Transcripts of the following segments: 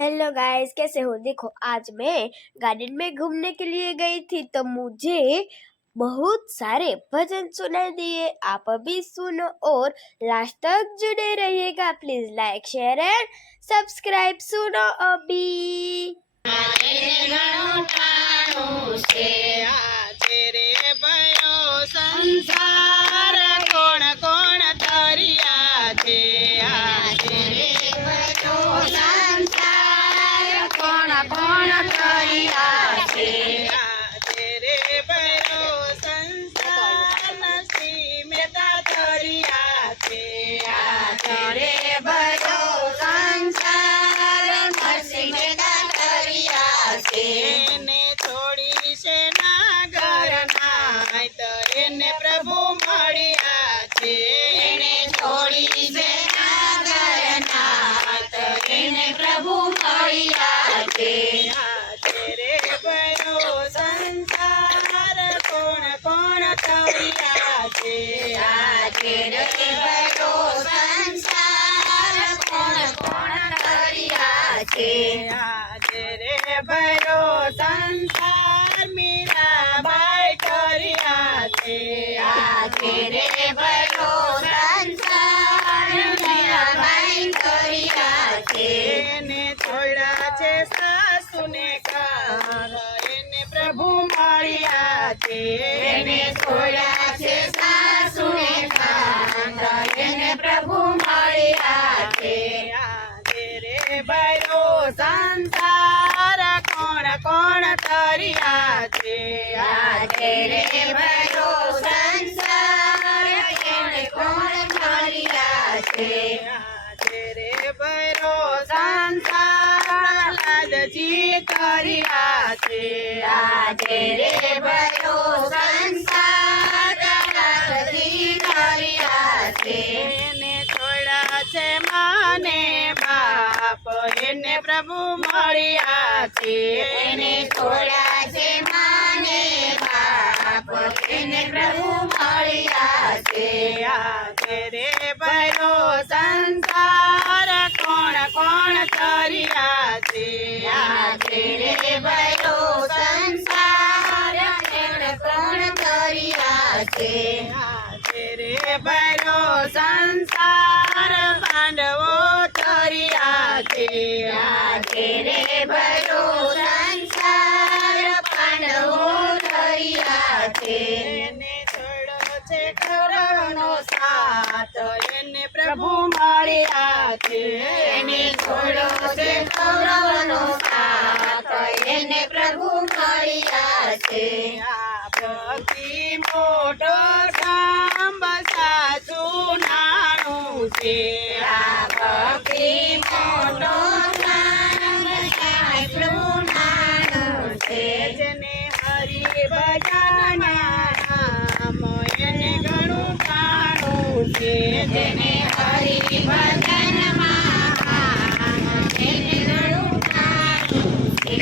Hello guys, कैसे हो? देखो, आज मैं गार्डन में घूमने के लिए गई थी तो मुझे बहुत सारे भजन सुनाई दिए। आप अभी सुनो और लास्ट तक जुड़े रहिएगा। Please like, share and subscribe. सुनो अभी। संसार कोण कोण तरिया छे संसार कोण कोण तरिया छे रे बरो संसार नसी मेता तरिया छे रे बरो संसार नसी मेता तरिया छे ने छोड़ी से नागर नाय तरे ने प्रभु મળ્યા છે એને છોડી છે નાગર નાય તરે પ્રભુ મળ્યા છે રે બરો સંસાર કોણ કોણ તરિયા છે રે બરો સંસાર કોણ કોણ તરિયા છે રે બરો સંસાર મીરાબાઈ તરિયા છે રે બરો સંસાર મીરાબાઈ તરિયા છે એને છોડ્યા છે સાસુને ઘર એને પ્રભુ મળ્યા છે એને છોડ્યા છે સાસુને ઘર એને પ્રભુ મળ્યા છે રે બરો સંસાર કોણ કોણ તરિયા છે રે બરો સંસાર કોણ કોણ તરિયા છે રે બરો સંસાર લાલજી તરિયા છે રે બરો સંસાર લાલજી તરિયા છે એને છોડ્યા છે માને બાપ એને પ્રભુ મળ્યા છે એને છોડ્યા છે માને બાપ એને પ્રભુ મળ્યા છે રે બરો સંસાર કોણ કોણ તરિયા છે રે બરો સંસાર કોણ કોણ તરિયા છે રે બરો સંસાર પાંડવો તરિયા છે રે બરો સંસાર પાંડવો તરિયા છે એને છોડો છે કૌરવનો સાથ એને પ્રભુ મળ્યા છે એને છોડો છે કૌરવનો સાથ એને પ્રભુ મળ્યા છે ભક્તિ મોટો સાંબ સાચું નાણું છે ભક્તિ મોટો સાંબ સાચું નાણું છે જેને હરિ ભજન નામ એને ઘણું કાણું છે જેને હરિ ભજન એને ઘણું કાણું છે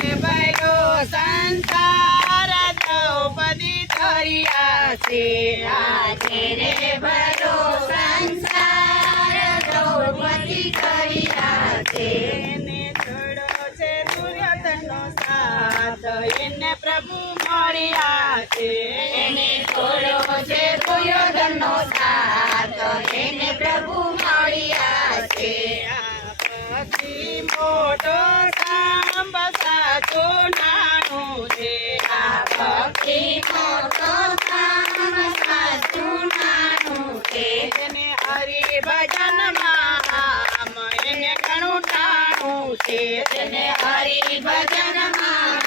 રે બરો સંસાર દ્રૌપદી તરિયા છે રે બરો સંસાર દ્રૌપદી તરિયા છે એને છોડો છે દુર્યોધનનો સાથ એને પ્રભુ મળ્યા છે એને છોડો છે દુર્યોધનનો સાથ એને પ્રભુ મળ્યા છે ભક્તિ મોટો સાંબ સાચું નાણું છે ભક્તિ મોટો સાંબ સાચું નાણું છે જેને હરિ ભજનમાં એને ઘણું ટાણું છે જેને હરિ ભજનમાં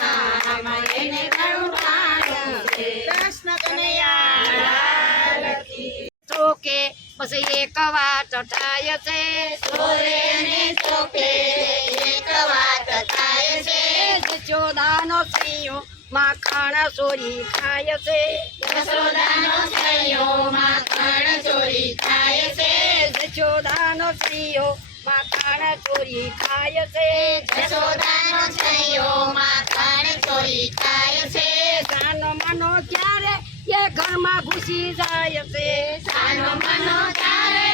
એને ઘણું ટાણું છે કૃષ્ણ કનૈયા લાલ કી ચોકે પછી એક વાત થાય છે સોરે ને ચોકે એક વાત થાય છે યશોદાનો સિંહ માખણ ચોરી ખાય છે યશોદાનો થયો માખણ ચોરી થાય છે યશોદાનો સિંહ માખણ ચોરી ખાય છે યશોદાનો થયો માખણ ચોરી થાય છે સાનો માનો ક્યારે એ ઘરમાં ઘૂસી જાય છે સાનો મનો ક્યારે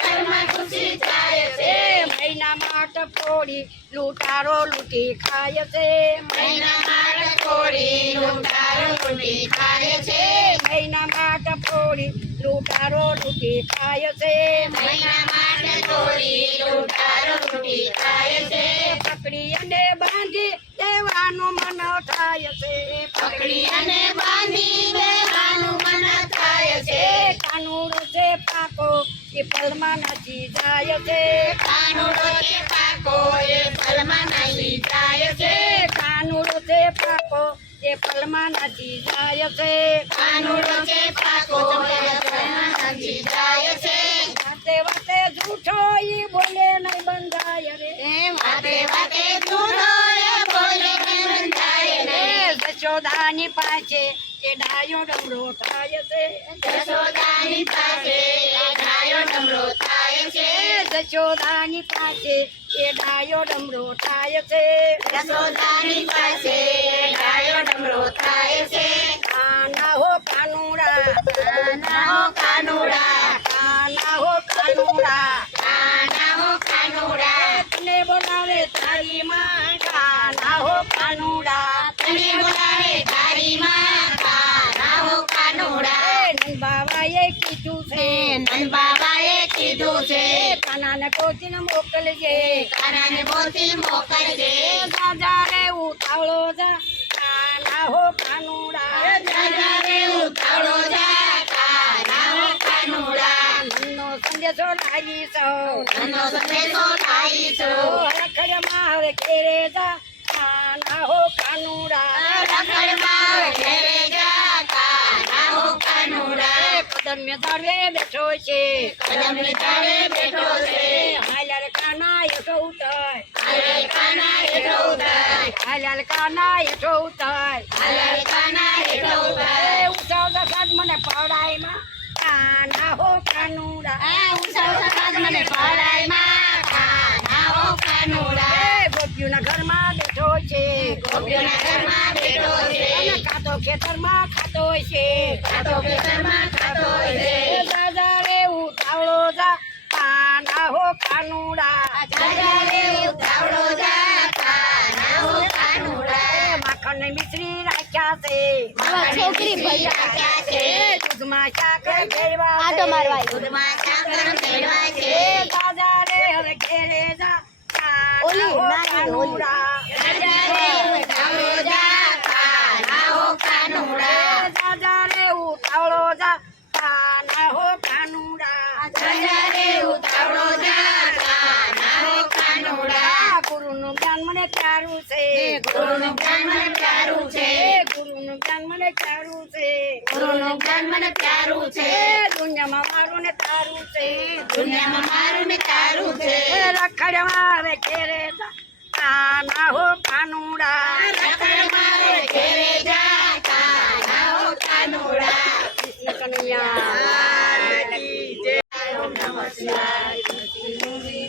ઘરમાં ઘરમાં ઘૂસી જાય છે. મહિનામાં ટપોડી લૂંટારો લૂંટી ખાય છે. મહિનામાં ટકોરી લૂંટારો લૂંટી ખાય છે. મહિનામાં ટપોડી લૂંટારો લૂંટી ખાય છે. મહિનામાં ટકોરી લૂંટારો લૂંટી ખાય છે. પકડી અને બાંધી દેવાનું મન થાય છે. પકડી અને બાંધી દેવાનું મન થાય છે. કાનુડો છે પાકો એ પલમાં નાચી જાય છે. કાનુડો છે પાકો એ પલમાં નાસી જાય છે. કાનુડો છે પાકો એ પલમાં નાચી જાય છે. કાનુડો છે પાકો એ પલમાં નાસી જાય છે. વાતે વાતે જૂઠો ઈ બોલે નહીં બંધાય રે. વાતે વાતે જૂઠો એ બોલે નહીં બંધાય રે. જશોદાની પાસે એ ડાયો ડમરો થાય છે. જશોદાની પાસે ડાયો ડમરો થાય છે. જશોદાની પાસે એ ડાયો ડમરો થાય છે. જશોદાની પાસે ડાયો ડમરો થાય છે. કાના હો કાનુડા, કાના હો કાનુડા, કાના હો કાનુડા, કાના હો કાનુડા, તને બોલાવે તારી માં. કાના હો કાનુડા, તને બોલાવે તારી માં. કાના હો કાનુડા, નંદ બાબાએ કીધું છે. નંદ બાબાએ કીધું છે. કાનાને કોચીને મોકલજે. કાનાને બોલતી મોકલજે. દાદા રે ઉતાવળો જા. કાના હો કાનુડા, દાદા રે ઉતાવળો જા. કાના હો કાનુડા, મનનો સંદેશો લાવી સૌ. મનનો સંદેશો લાવી છું. રખડમાં હવે ઘેરે જા. કાના હો કાનુડા, રખડમાં ઘેરે જા. કાના હો કાનુડા, કદમ મેં દાડવે બેઠો છે. કદમની ઝાડે બેઠો છે. હાલ્યાર કાના હેઠો ઉતાય. હાલે કાના હેઠો ઉતાર. હાલ્યાર કાના હેઠો ઉતાય. હાલે કાના હેઠો ઉતાર. ઉતાવ સાત મને પડાયમાં. કાના હો કાનુડા, ઉત્સવ સકાજ મને પડાયમાં. કાના હો કાનુડા, ગોપીઓના ઘરમાં બેઠો છે. ગોપીઓના ઘરમાં બેઠો છે. અને કાતો ખેતરમાં ખાતો છે. ખાતો ખેતરમાં ખાતો છે. દાદા રે ઉતાવળો જા. કાના હો કાનુડા, દાદા રે ઉતાવળો જા. કાના હો કાનુડા, માખણ ને મિશ્રી રાખ્યા છે. છોકરી ભાઈ રાખ્યા છે. દૂધમાં સાકર ભેળવા છે. આટો મારવા આવ્યો. દૂધમાં સાકર ભેળવાય છે. દાદા રે હવે ઘેરે જા. કાના ઓલી હો નાની ઓલી. કાનુડા, દાદા રે ઉતાવળો જા. કાના હો કાનુડા, દાદા રે ઉતાવળો જા. કાના હો કાનુડા, દાદા રે ઉતાવળો જા. કાના હો કાનુડા, ગુરુનું જ્ઞાન મને પ્યારું છે. ગુરુનું જ્ઞાન મને પ્યારું છે. ગુરુનું જ્ઞાન મને પ્યારું છે. ગુરુનું જ્ઞાન મને પ્યારું છે. દુનિયામાં મારું ને તારું છે. દુનિયામાં મારું ને તારું છે. રખડવા હવે ઘેરે જા. કાના હો કાનુડા, રખડમાં રે ઘેરે જા. કાના હો કાનુડા, કૃષ્ણ કનૈયા. ઓમ નમઃ શિવાય.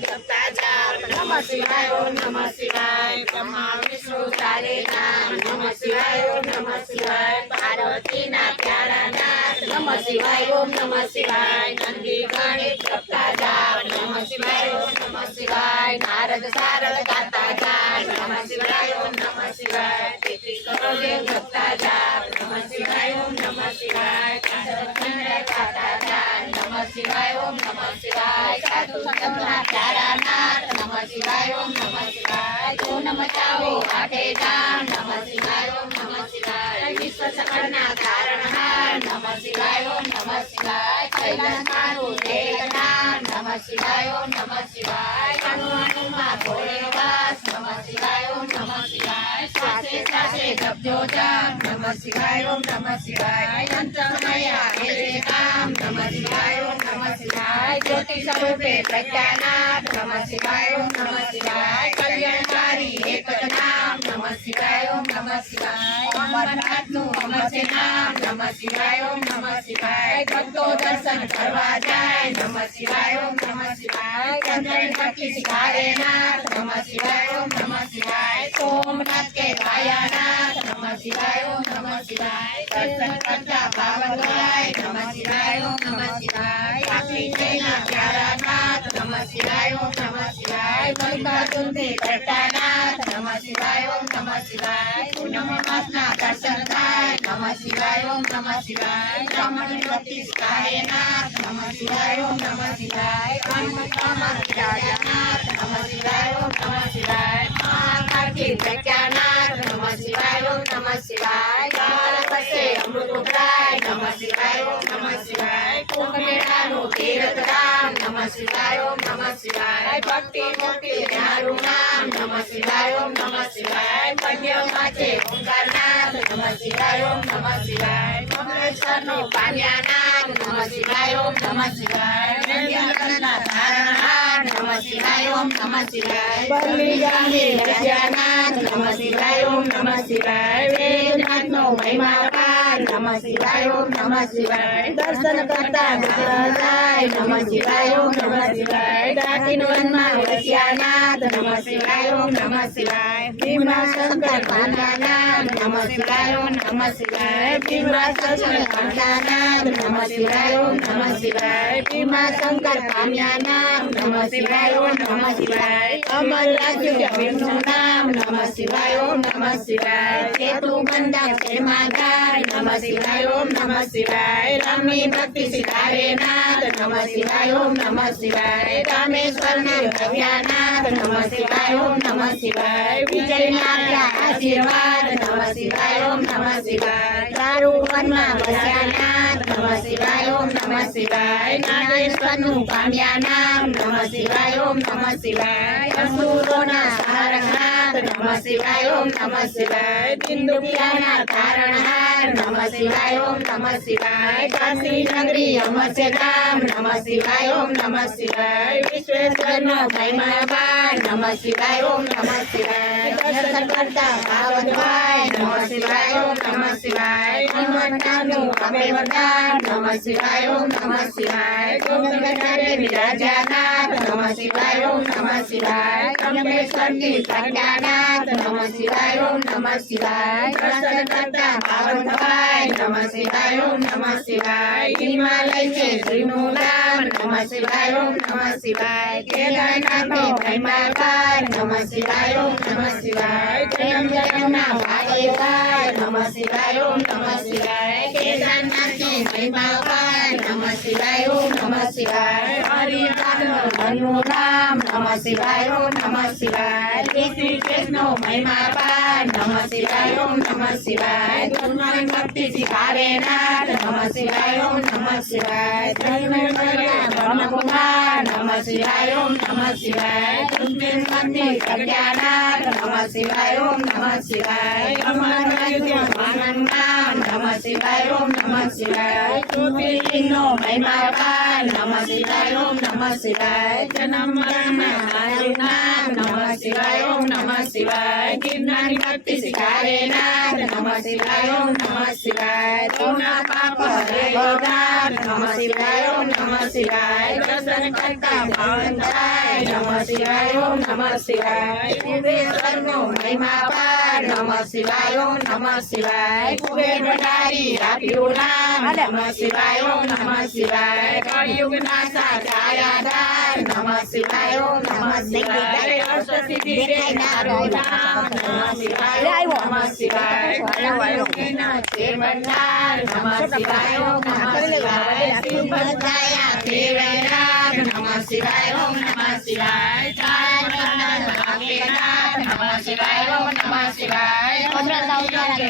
જપતા જાઓ. નમઃ શિવાય. ઓમ નમઃ શિવાય. બ્રહ્મા વિષ્ણુ ચારે નામ. નમઃ શિવાય. ઓમ નમઃ શિવાય. પાર્વતીના પ્યારા નાથ. નમઃ શિવાય. ઓમ નમઃ શિવાય. નંદી ગણિત જપતા જાઓ. નમઃ શિવાય. ઓમ નમઃ શિવાય. નારદ સારદ ગાતા જાઓ. નમઃ શિવાય. ઓમ નમઃ શિવાય. તેથી કરોદેવ જપતા જાઓ. નમઃ શિવાય. ઓમ નમઃ શિવાય. ચંદ્ર ગાતા જાઓ. નમઃ શિવાય. ઓમ નમઃ શિવાય. સાધુ સંતના પ્યારા નાથ. નમઃ શિવાય. ઓમ નમઃ શિવાય. ધૂન મચાવો આઠે ધામ. નમઃ શિવાય. ઓમ નમઃ શિવાય. વિશ્વ સકળના તારણહાર. નમઃ શિવાય. ઓમ નમઃ શિવાય. કૈલાસ મારું એક નામ. નમઃ શિવાય. ઓમ નમઃ શિવાય. અણુ અણુમાં ભોળેનો વાસ. નમઃ શિવાય. ઓમ નમઃ શિવાય. શ્વાસે શ્વાસે જપજો જાપ. નમઃ શિવાય. ઓમ નમઃ શિવાય. અંત સમયા હેજે કામ. નમઃ શિવાય. ઓમ નમઃ શિવાય. જ્યોતિ સ્વરૂપે પ્રજ્ઞાનાથ. નમઃ શિવાય. ઓમ નમઃ શિવાય. કલ્યાણકારી એક જ નામ. નમઃ શિવાય. ઓમ નમઃ શિવાય. અમરનાથનું અમર છે નામ. નમઃ શિવાય. ઓમ નમઃ શિવાય. ભક્તો દર્શન કરવા જાય. નમઃ શિવાય. ઓમ નમઃ શિવાય. ચંદ્રણ પતિ શિવારે નાથ. નમઃ શિવાય. ઓમ નમઃ શિવાય. સોમનાથ કે કાયાનાથ. નમઃ શિવાય. ઓમ નમઃ શિવાય. દર્શન કરતા પાવન ગાય. નમઃ શિવાય. ઓમ નમઃ શિવાય. આપણી જયના પ્યારા નાથ. શિવાય ઓમ નમઃ શિવાય મલ્લિકાર્જુનથી કટ્ટાનાથ નમઃ શિવાય ઓમ નમઃ શિવાય પૂનમ માસના દર્શન થાય નમઃ શિવાય ઓમ નમઃ શિવાય બ્રાહ્મણ ભક્તિ શિવાયનાથ નમઃ શિવાય ઓમ નમઃ શિવાય અન્નકામાં વિરાજનાથ નમઃ શિવાય ઓમ નમઃ શિવાય મહાકાળથી પ્રખ્યાનાથ નમઃ શિવાય ઓમ નમઃ શિવાય કાલ વસે અમૃત ઉભરાય નમઃ શિવાય ઓમ નમઃ શિવાય કુંભમેળાનું તીર્થધામ નમઃ શિવાય ઓમ નમઃ શિવાય ભક્તિ મુક્તિ ન્યારું નામ નમઃ શિવાય ઓમ નમઃ શિવાય પદ્યમાં છે ઓંકારનાથ નમઃ શિવાય ઓમ નમઃ શિવાય મંગળેશ્વરનો પામ્યાનાથ નમઃ શિવાય ઓમ નમઃ શિવાય નંદનકરના ધારણહાર નમઃ શિવાય ઓમ નમઃ શિવાય બલ્લી ગાંધી રચ્યાનાથ નમઃ શિવાય ઓમ નમઃ શિવાય વેદનાથનો મહિમા પાર નમઃ શિવાય ઓમ નમઃ શિવાય દર્શન કરતા જાય નમઃ શિવાય ઓમ નમઃ શિવાય દાટીનો વનમાં રચ્યાનાથ નમઃ શિવાય ઓમ નમઃ શિવાય ભીમા શંકર ભાનાનાથ નમઃ શિવાય ઓમ નમઃ શિવાય ભીમા શંકર ભાનાનાથ નમઃ શિવાય ઓમ નમઃ શિવાય ભીમા શંકર ભામ્યાનાથ નમઃ શિવાય ઓમ નમઃ શિવાય અમર રાખ્યું ભીમનું નામ નમઃ શિવાય ઓમ નમઃ શિવાય ચેતુ બંધા ક્ષેમાધાર નમઃ શિવાય ઓમ નમઃ શિવાય રામની ભક્તિ શિવારે નાથ નમઃ શિવાય ઓમ નમઃ શિવાય રામેશ્વરને ભવ્યાનાથ નમઃ શિવાય ઓમ નમઃ શિવાય વિજયનાથના આશીર્વાદ નમઃ શિવાય ઓમ નમઃ શિવાય તારું વનમાં વસ્યાનાથ નમઃ શિવાય ઓમ નમઃ શિવાય નાગેશ્વરનું પામ્યાનાથ નમઃ શિવાય ઓમ નમઃ શિવાય અસુરોના સંહારનાથ નમઃ શિવાય ઓમ નમઃ શિવાય બિંદુકિયાના તારણહાર નમઃ શિવાય ઓમ નમઃ શિવાય કાશી નગરી અમર છે ધામ નમઃ શિવાય ઓમ નમઃ શિવાય વિશ્વેશ્વરનો મહિમા અપાર નમઃ શિવાય ઓમ નમઃ શિવાય દર્શન કરતા ભાવ થાય નમઃ શિવાય ઓમ નમઃ શિવાય હનુમાનનું અભય વરદાન નમઃ શિવાય ઓમ નમઃ શિવાય ગોવિંદનાથે વિરાજાનાથ નમઃ શિવાય ઓમ નમઃ શિવાય કમલેશ્વરની પ્રજ્ઞાનાથ નમઃ શિવાય ઓમ નમઃ શિવાય દર્શન કરતા પાવન થવાય નમઃ શિવાય ઓમ નમઃ શિવાય હિમાલય છે શ્રીનું નામ નમઃ શિવાય ઓમ નમઃ શિવાય કેદારનાથનો મહિમા પાર નમઃ શિવાય ઓમ નમઃ શિવાય જન્મ જન્મના ભાગ્યકાર નમઃ શિવાય ઓમ નમઃ શિવાય કેદારનાથની મહિમા પાર નમઃ શિવાય ઓમ નમઃ શિવાય હરિનાથનો ધનનું નામ નમઃ શિવાય ઓમ નમઃ શિવાય શ્રી કૃષ્ણનો મહિમા પાર નમઃ શિવાય ઓમ નમઃ શિવાય ગુરુનાનક ભક્તિ શિખારે નાથ નમઃ શિવાય ઓમ નમઃ શિવાય બ્રહ્મકુમાર નમઃ શિવાય ઓમ નમઃ શિવાય કૃષ્ણેશ્વરની પ્રજ્ઞાનાથ નમઃ શિવાય ઓમ નમઃ શિવાય અમર આનંદ નામ નમઃ શિવાય ઓમ નમઃ શિવાય જ્યોતિર્લિંગનો મહિમા પાર નમઃ શિવાય ઓમ નમઃ શિવાય જન્મ મરણના હારું નામ નમઃ શિવાય ઓમ નમઃ શિવાય ગિરનારી ભક્તિ શિખારે નાથ નમઃ શિવાય ઓમ નમઃ શિવાય તોના પાપ હરે ગોદાર નમઃ શિવાય ઓમ નમઃ શિવાય દર્શન કરતા પાવન થાય નમઃ શિવાય ઓમ નમઃ શિવાય કુબેરનો મહિમા પાર નમઃ શિવાય ઓમ નમઃ શિવાય કુબેર ભંડારી રાખ્યું નામ નમઃ શિવાય ઓમ નમઃ શિવાય કળિયુગના સાચાયાધાર નમઃ શિવાય ઓમ નમઃ શિવાય અષ્ટસિદ્ધિ દેનારું નામ નમઃ શિવાય ઓમ નમઃ શિવાય કળિયુગના સેવનાર નમઃ શિવાય ઓમ નમઃ શિવાય શિવભદ્રાયા દેવરાગ નમઃ શિવાય ઓમ નમઃ શિવાય ચારણના ભાગ્યનાથ નમઃ શિવાય ઓમ નમઃ શિવાય ભદ્રદાઉના નમઃ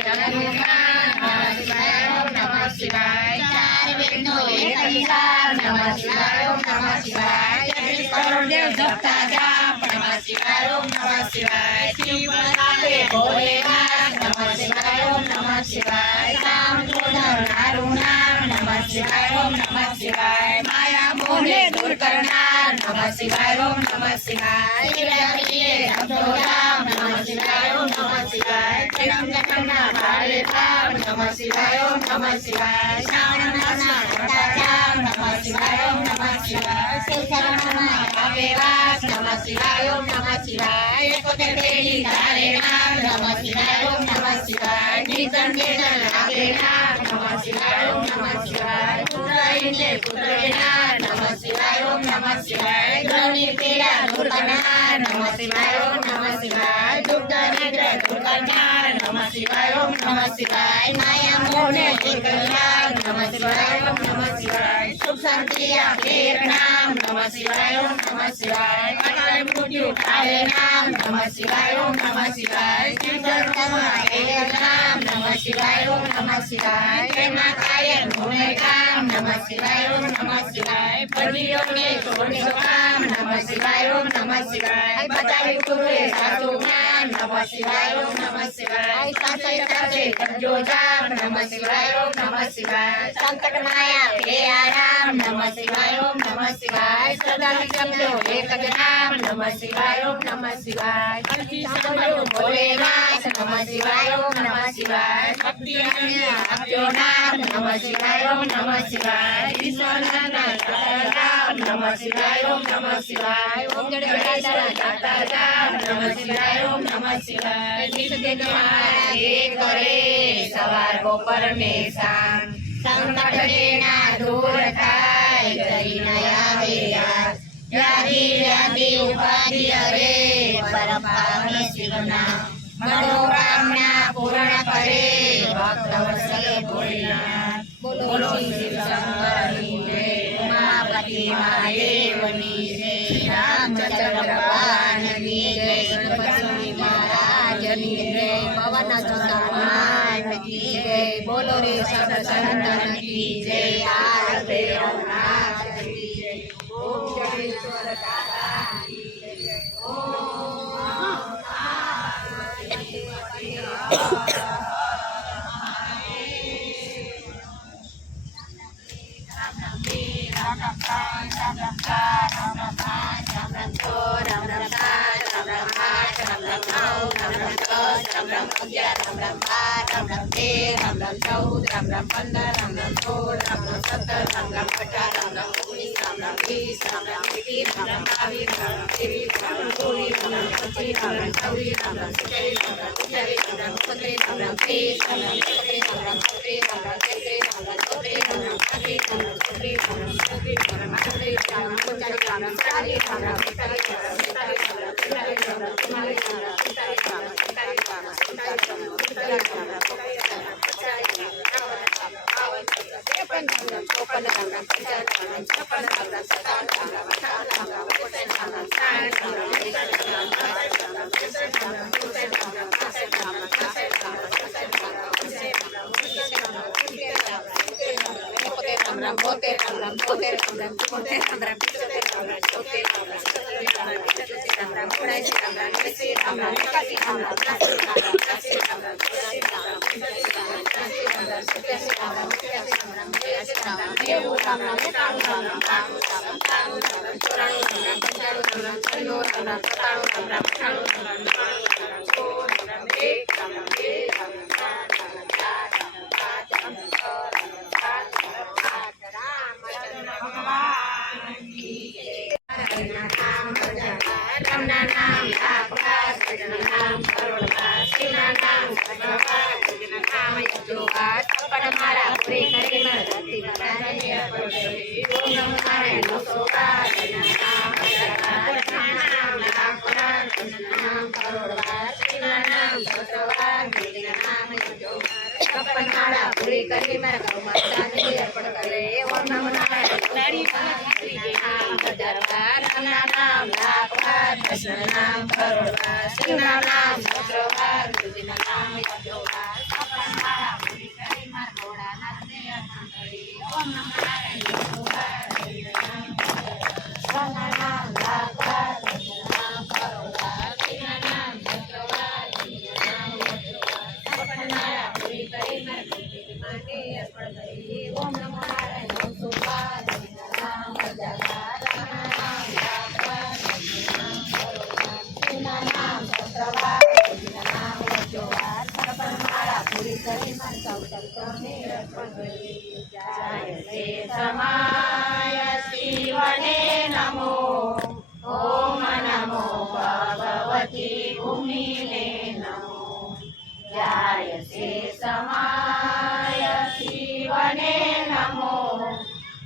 શિવાય ઓમ નમઃ શિવાય ચાર વેદનો એક અધિકાર નમઃ શિવાય ઓમ નમઃ શિવાય 33 કરોડ દેવ જપતા જાપ નમઃ શિવાય ઓમ નમઃ શિવાય શિવ પ્રતાપે ભોલેનાથ નમઃ શિવાય ઓમ નમઃ શિવાય રામ ક્રોધ નારું નામ નમઃ શિવાય ઓમ નમઃ શિવાય માયા મોહને દૂર કરનાર નમઃ શિવાય ઓમ નમઃ શિવાય શિવરાત્રિએ જપતો રામ નમઃ શિવાય ઓમ નમઃ શિવાય જન્મ જન્મના ભારે ભાવ નમઃ શિવાય ઓમ નમઃ શિવાય શ્રાવણ માસના ઘટા જામ નમઃ શિવાય ઓમ નમઃ શિવાય શિવ શરણના ભાવે વાસ નમઃ શિવાય ઓમ નમઃ શિવાય 71 પેઢી ધારે નામ નમઃ શિવાય ઓમ નમઃ શિવાય નિર્જન નિર્જન લાગે નામ નમઃ શિવાય ઓમ નમઃ શિવાય ગાયને પુત્ર દેનાર નમઃ શિવાય ઓમ નમઃ શિવાય ગૌની પીડા દૂર કરનાર નમઃ શિવાય ઓમ નમઃ શિવાય દુઃખ નિદ્રા દૂર કરનાર નમઃ શિવાય ઓમ નમઃ શિવાય માયા મોહને દૂર કરનાર નમઃ શિવાય ઓમ નમઃ શિવાય સુખ શાંતિ આપે નામ નમઃ શિવાય ઓમ નમઃ શિવાય અકાલ મૃત્યુ ટાળે નામ નમઃ શિવાય ઓમ નમઃ શિવાય ચિંતન નામ નમઃ શિવાય ઓમ નમઃ શિવાય પ્રેમા કાયન ગુણે કામ નમઃ શિવાય ઓમ નમઃ શિવાય પતિઓને છોડે કામ નમઃ શિવાય ઓમ નમઃ શિવાય બતાવી તુરે સાચું જ્ઞાન નમઃ શિવાય ઓમ નમઃ શિવાય સાચે સાચે કરજો જામ નમઃ શિવાય ઓમ નમઃ શિવાય સંકટ માયા ફેરે આરામ નમઃ શિવાય ઓમ નમઃ શિવાય સદા જપજો એક જ નામ નમઃ શિવાય ઓમ નમઃ શિવાય કલકી સાંભળો ભોલેનાથ નમઃ શિવાય ઓમ નમઃ શિવાય ભક્તિ અને આપજો નામ નમઃ શિવાય ઓમ નમઃ શિવાય ઈશ્વરના નામ નમઃ શિવાય ઓમ નમઃ શિવાય ઓમ જડે જાતા જામ નમઃ શિવાય ઓમ નમઃ શિવાય નિત્ય તમારે કરે સવાર બપોર ને સાંજ સંકટ દેના દૂર થાય જઈ નયા વિરાજ વ્યાધિ વ્યાધિ ઉપાધિ હરે પરમ પાવન શિવના મનોકામના પૂર્ણ કરે ભક્ત વત્સલ ભોલેનાથ બોલો શિવ શંકરની જય ઉમાપતિ મહાદેવની જય રામચંદ્ર ભગવાનની જય ગણપતિ મહારાજની જય પવન સુતાની જય બોલો રે સત સંતન કી જય આરતે નાથ કી જય ઓમ જગદીશ્વર દાદા કી જય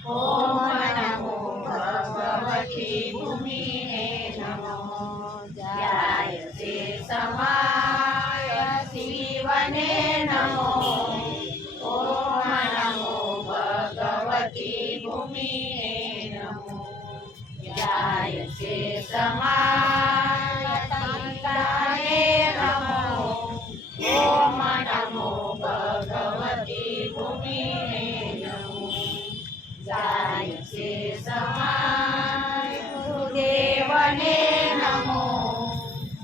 ઓમ નમો ભગવતી ભૂમિને નમો જાય છે સમાય શિવને નમો ઓમ નમો ભગવતી ભૂમિને નમો જાય છે સમાય સંતાને નમો ઓમ નમો ભગવતી ભૂમિને નમો જાય છે સમાય ગુરુદેવને નમો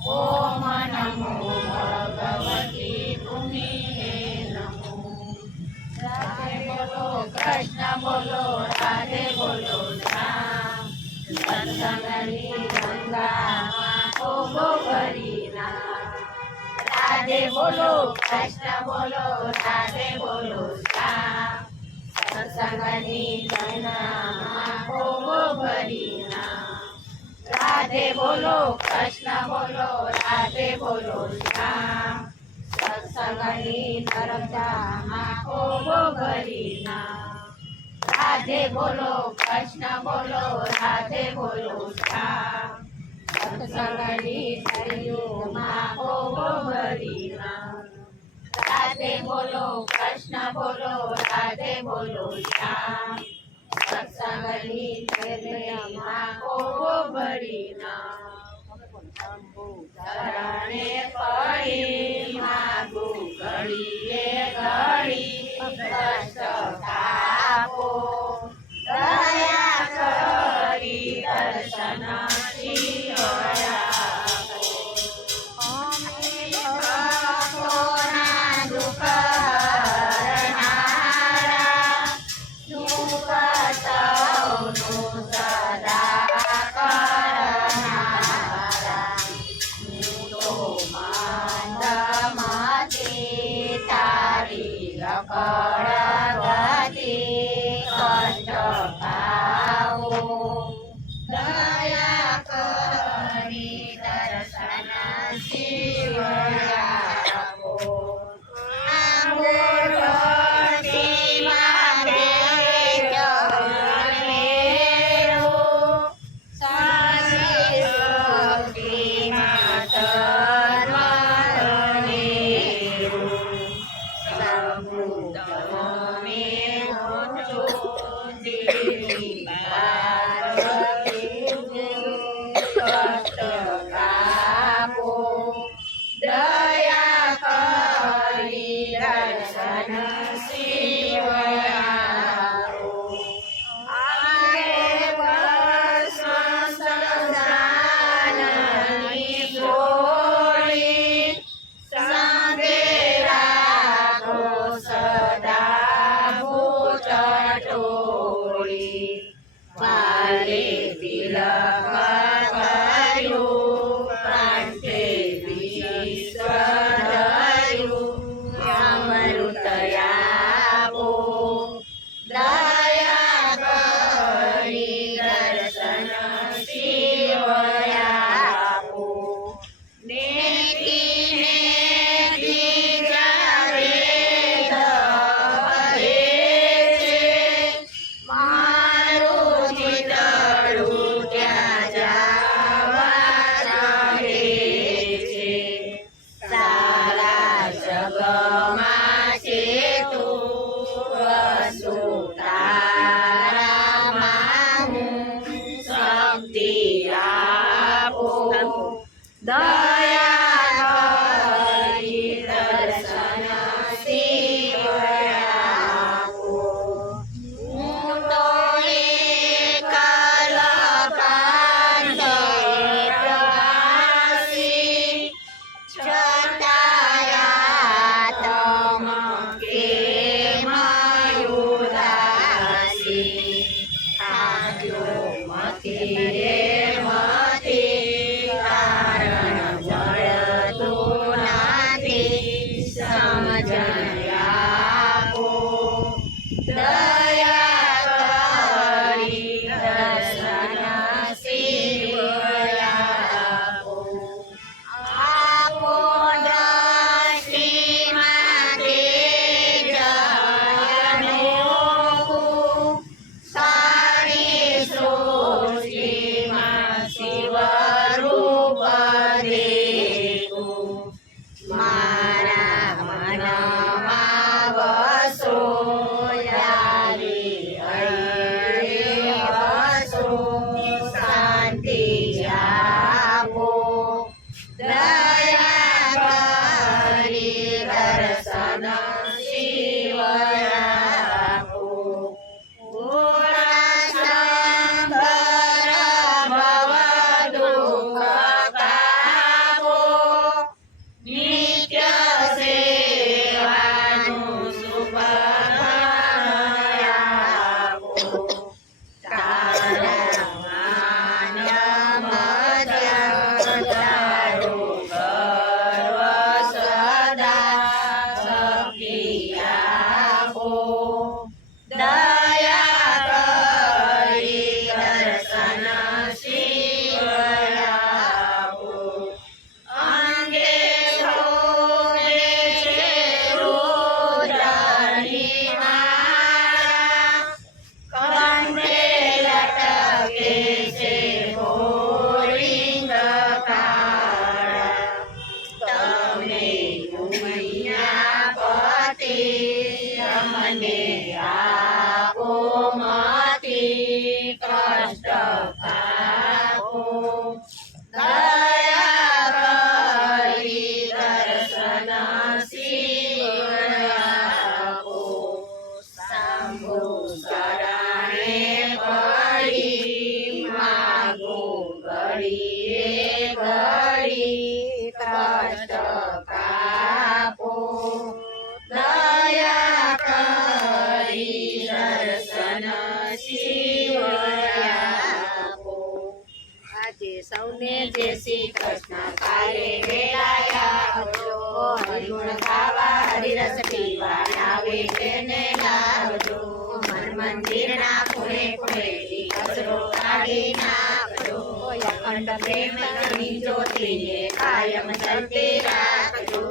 ઓમ નમો ભગવતી ભૂમિને નમો રાધે બોલો કૃષ્ણ બોલો રાધે બોલો રામ સત્સંગની ગંગામાં ઓગો કરી નામ રાધે બોલો કૃષ્ણ બોલો રાધે બોલો રામ સત્સંગની ગંગામાં ઓગો કરી નામ રાધે બોલો કૃષ્ણ બોલો રાધે બોલો રામ સત્સંગની નર્મદામાં ઓગો કરી નામ રાધે બોલો કૃષ્ણ બોલો રાધે બોલો રામ સત્સંગની નદીઓમાં ઓગો કરી નામ રાધે બોલો કૃષ્ણ બોલો રાધે બોલો રામ સત્સંગની નદીઓમાં ઓગો કરી નામ શરણે પડી માગુ ઘડીએ ઘડી કષ્ટ કાપો દયા કરી દર્શન શિવરાપો અમે ભક્તોના દુઃખ હરનારા દુઃખ સૌનું સદા કરનારા હું તો માંદમાંથી તારી રકડ ગતિ કષ્ટ પાવો દયા કરી દર્શન શિવરાપો આંગોળીમાં બેજો સારી શક્તિમાં ધર્મનેરો સમુદ્રમે ઊંચો દેવી પાર્વતી કષ્ટ કાપો જય શ્રી કૃષ્ણ કાલે વેલાયા આવજો હરિગુણ ગાવા હરિરસ પીવા આવે તેને લાવજો મન મંદિરના ખૂણે ખૂણેથી કચરો કાઢી નાખજો અખંડ પ્રેમની જ્યોતિને કાયમ જલતી રાખજો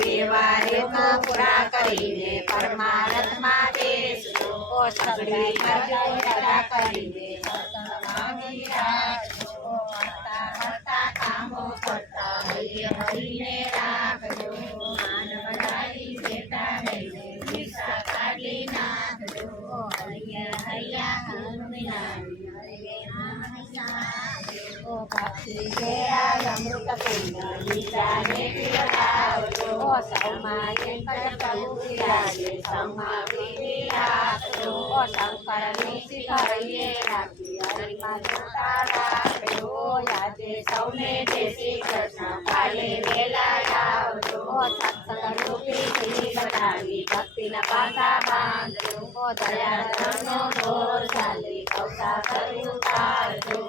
વ્યવહારે તો પૂરા કરીને પરમાત્મા દેશજો સગડી કરતા કરીને સત્સંગમાં રાખજો હરતા હરતા કામો કરતા હરિને રાખજો માનવડારી જેતા રહીને વિસા કાઢી નાખજો હરિયા હરિયા હનુમાની હરિયા ભક્તિ ગયા અમૃત પિંડ બીજાને પીવડાવજો સૌમાં એક જ પ્રભુ બિરાજે સૌમાં વિધિ આપજો શંકરની શિખરીએ રાખી હરિમાં જોતા રાખજો આજે સૌને જય શ્રી કૃષ્ણ કાલે વેલા આવજો સત્સંગ રૂપી સિદ્ધિ બનાવી ભક્તિના પાસા બાંધજો દયાળનો દોર ચાલી કૌશા કર્યું તારજો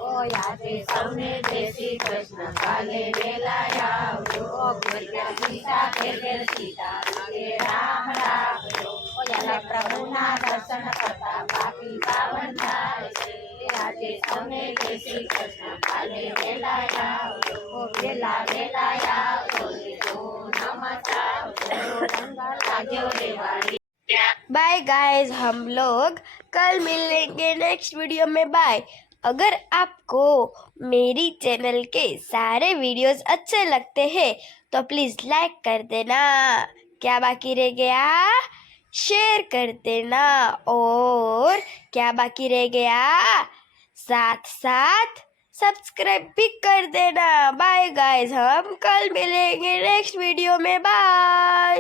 આજે સૌને જય શ્રી કૃષ્ણ કાલે વેલા આવજો ગોરિયા સીતા ફેર સીતા લાગે રામ રાખજો પ્રભુના દર્શન કરતા પાપી પાવન થાય છે આજે સૌને જય શ્રી કૃષ્ણ કાલે વેલા આવજો વેલા વેલા આવજો નમસ્કાર લાગ્યો દેવાળી बाय गाइस, हम लोग कल मिलेंगे नेक्स्ट वीडियो में। बाय। अगर आपको मेरी चैनल के सारे वीडियोस अच्छे लगते हैं तो प्लीज़ लाइक कर देना। क्या बाकी रह गया? शेयर कर देना। और क्या बाकी रह गया? साथ साथ सब्सक्राइब भी कर देना। बाय गाइस, हम कल मिलेंगे नेक्स्ट वीडियो में। बाय।